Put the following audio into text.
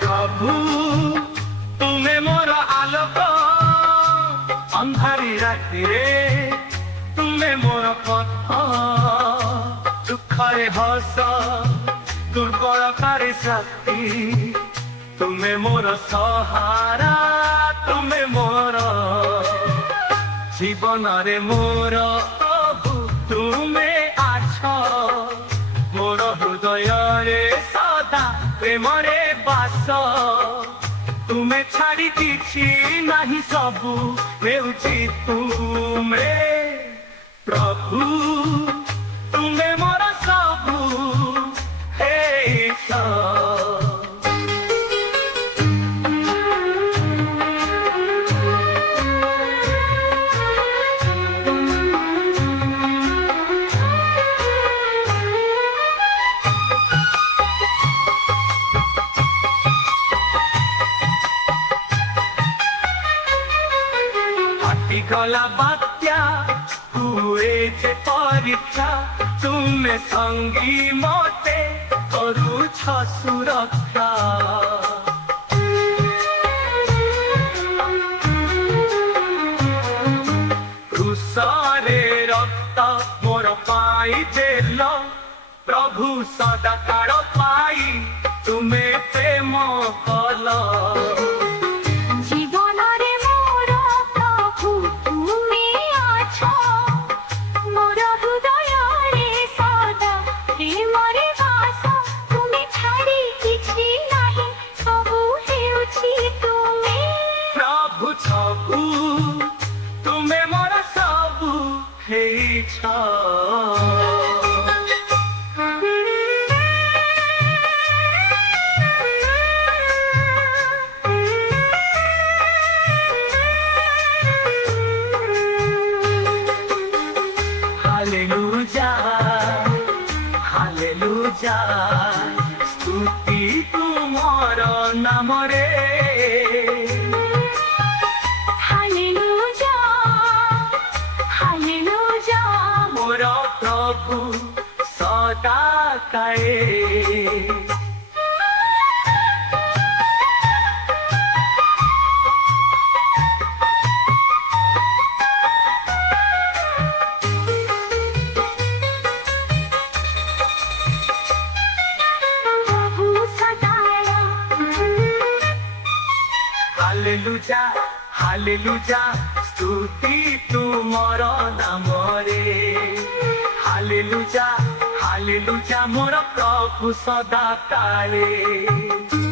प्रभु तुमे मोर आलोक अंधारी राति रे तुमे मोर पथ दुखरे हस दुर्बलतारे शक्ति तुमे मोर सहारा तुमे मोर जीवन रे मोर प्रभु तुमे आछ मोर हृदय रे सदा प्रेम रे बास तुमे छाड़ी किछि नाही सबु हेउछि तुमे प्रभु तुमे मोर सबु हे ईश्वर। गला बात्या हुए जे परीक्षा तुमे संगी मोते करुछ सुरक्षा क्रूसरे रक्त मोर पाई देल प्रभु सदा काल पाई तुमे प्रेम कल तुमे मोर सबु हे हालेलुया हालेलुया स्तुति तुमर नाम रे प्रभु सदा काए हालेलुया हालेलुया स्तुति तुमर नाम रे हालेलुया हालेलुया मोर प्रभु सदा काले।